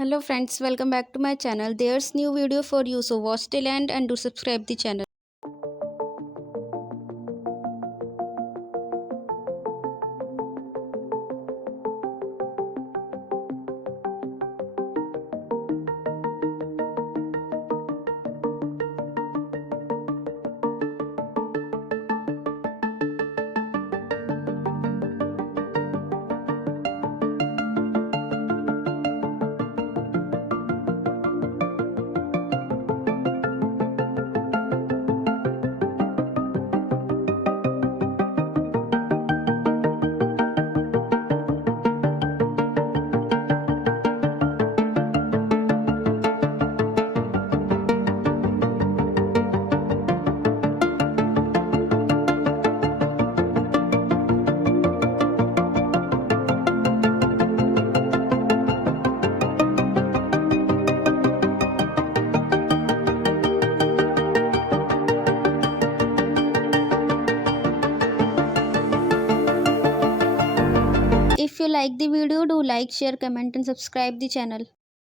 Hello friends, welcome back to my channel. There's new video for you, so watch till end and do subscribe the channel. If you like the video, do like, share, comment and subscribe the channel.